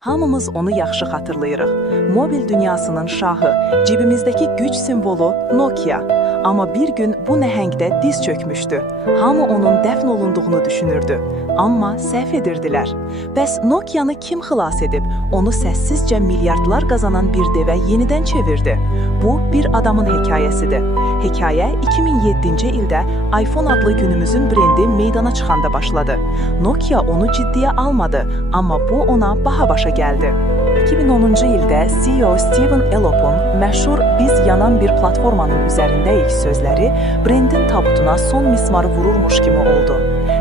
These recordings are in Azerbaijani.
Hamımız onu yaxşı xatırlayırıq. Mobil dünyasının şahı, cibimizdəki güc simvolu Nokia. Amma bir gün bu nəhəngdə diz çökmüşdü. Hamı onun dəfn olunduğunu düşünürdü. Amma səhv edirdilər. Bəs Nokia'nı kim xilas edib, onu səssizcə milyardlar qazanan bir devə yenidən çevirdi? Bu, bir adamın hekayəsidir. Hekayə 2007-ci ildə iPhone adlı günümüzün brendi meydana çıxanda başladı. Nokia onu ciddiyə almadı, amma bu ona baha başa gəldi. 2010-cu ildə CEO Stephen Elop'un məşhur "Biz yanan bir platformanın üzərindəyik" sözləri brendin tabutuna son mismarı vururmuş kimi oldu.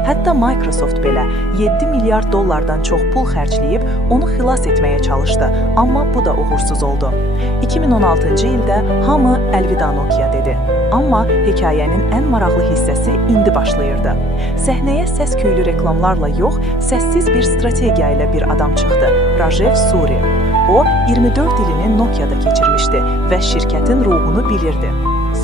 Hətta Microsoft belə 7 milyard dollardan çox pul xərcləyib onu xilas etməyə çalışdı, amma bu da uğursuz oldu. 2016-cı ildə hamı "Əlvida Nokia" dedi. Amma hekayənin ən maraqlı hissəsi indi başlayırdı. Səhnəyə səs-küylü reklamlarla yox, səssiz bir strategiya ilə bir adam çıxdı. Rajev Suri. O, 24 ilini Nokia'da keçirmişdi və şirkətin ruhunu bilirdi.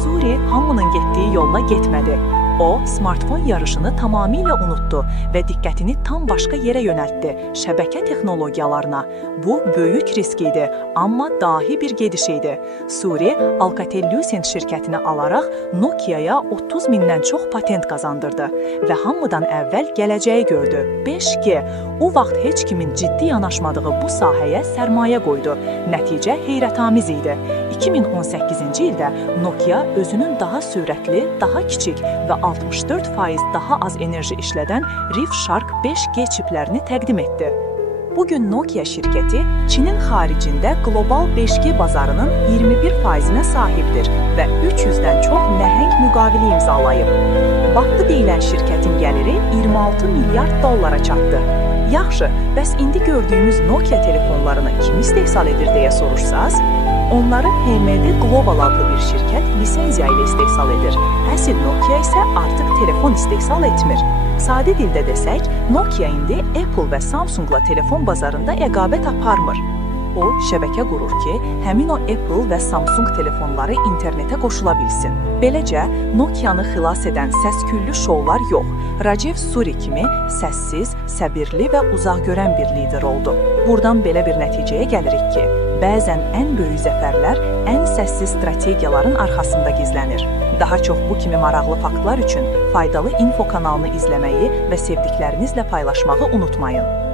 Suri hamının getdiyi yolla getmədi. O, smartfon yarışını tamamilə unutdu və diqqətini tam başqa yerə yönəltdi, şəbəkə texnologiyalarına. Bu, böyük risk idi, amma dahi bir gediş idi. Suri, Alcatel-Lucent şirkətini alaraq Nokia'ya 30 mindən çox patent qazandırdı və hamıdan əvvəl gələcəyi gördü. 5G. O vaxt heç kimin ciddi yanaşmadığı bu sahəyə sərmayə qoydu. Nəticə heyrətamiz idi. 2018-ci ildə Nokia özünün daha sürətli, daha kiçik və 64% daha az enerji işlədən ReefShark 5G çiplərini təqdim etdi. Bugün Nokia şirkəti Çinin xaricində qlobal 5G bazarının 21%-nə sahibdir və 300-dən çox nəhəng müqavili imzalayıb. Battı deyilən şirkətin gəliri 26 milyard dollara çatdı. Yaxşı, bəs indi gördüyümüz Nokia telefonlarını kim istehsal edir deyə soruşsaz, onları HMD Global adlı bir şirkət lisenziya ilə istehsal edir. Əsl Nokia isə artıq telefon istehsal etmir. Sadə dildə desək, Nokia indi Apple və Samsungla telefon bazarında əqabət aparmır. O, şəbəkə qurur ki, həmin o Apple və Samsung telefonları internetə qoşula bilsin. Beləcə, Nokia'nı xilas edən səs-küllü şovlar yox, Rajev Suri kimi səssiz, səbirli və uzaqgörən bir lider oldu. Buradan belə bir nəticəyə gəlirik ki, bəzən ən böyük zəfərlər ən səssiz strategiyaların arxasında gizlənir. Daha çox bu kimi maraqlı faktlar üçün faydalı info kanalını izləməyi və sevdiklərinizlə paylaşmağı unutmayın.